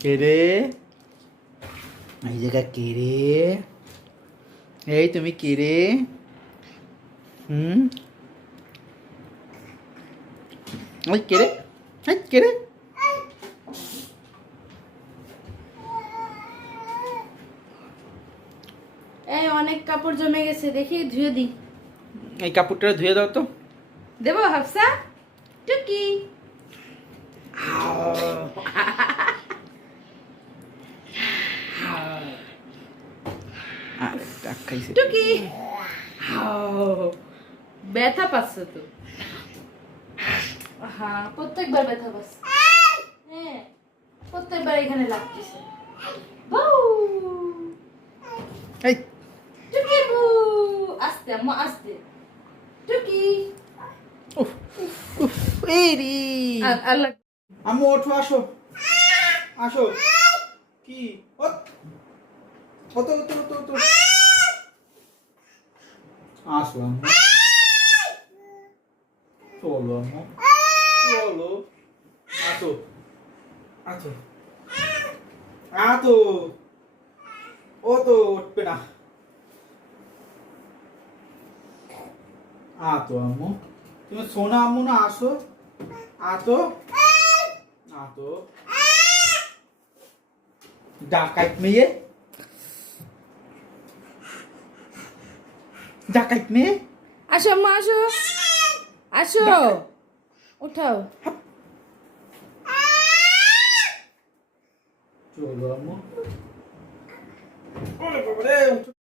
কে রে এই জায়গা কে রে এই তুমি কে রে হুম? ওই কে রে এই এই অনেক কাপড় জমে গেছে দেখি ধুয়ে দি এই কাপড়টা ধুয়ে দাও তো। দেবো হাফসা? টুকি। আরে, টাক খাইছে। টুকি। ব্যথা পাচ্ছ তো। হ্যাঁ প্রত্যেকবার ব্যথা পাচ্ছ। হ্যাঁ প্রত্যেকবার এখানে লাগতেছে। এই। টুকি বু আস্তে আম্মা আস্তে। টুকি। উফ, উফ, এই রে। আল্লাহ। আম্মু ওঠো আসো। আসো। কি? ওত। ওত ওত ওত ওত আসো আম্মু চলো আম্মু চলো আসো আসো আতো ও তো উঠবে না আতো আম্মু তুমি সোনা আম্মু না আসো? আতো আতো ডাকাইত মেয়ে। ডাকাইত মেয়ে আসো আম্মা আসো আসো উঠাও চলো আম্মু ওরে বাবা রে